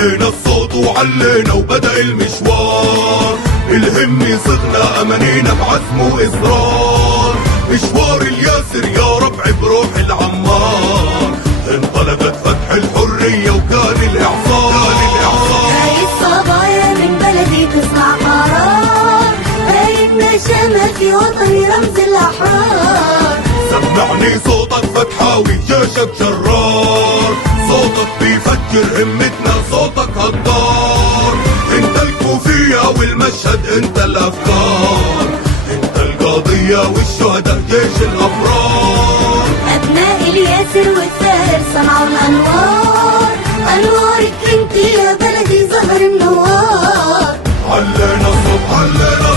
علينا الصوت وعلينا وبدأ المشوار، الهم صغنا أمانينا بعزم وإصرار، مشوار الياسر يا ربع بروح العمار، انطلقت فتح الحرية وكان الإعصار. هاي الصبايا من بلدي تصنع قرار، هاي النشامة في وطني رمز الأحرار. سمعني صوتك فتحاوي جيشك جرار، صوتك بيفكر همتنا صوتك هدار، انت الكوفية والمشهد انت الافكار، انت القضية والشهداء جيش الابرار. أبناء الياسر والثائر صنعوا الأنوار، أنوارك انت يا بلدي زهر النوار. علينا الصبح علينا